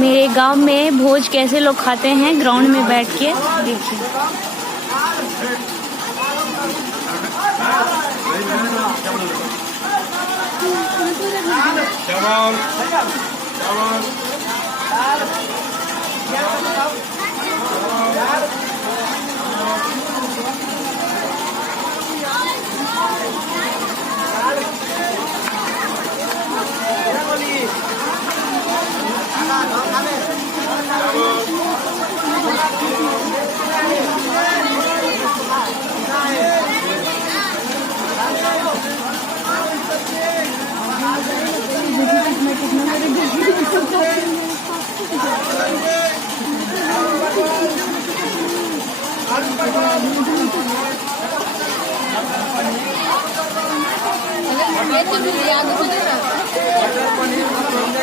मेरे गांव में भोज कैसे लोग खाते हैं ग्राउंड में बैठ के, देखिए। चावल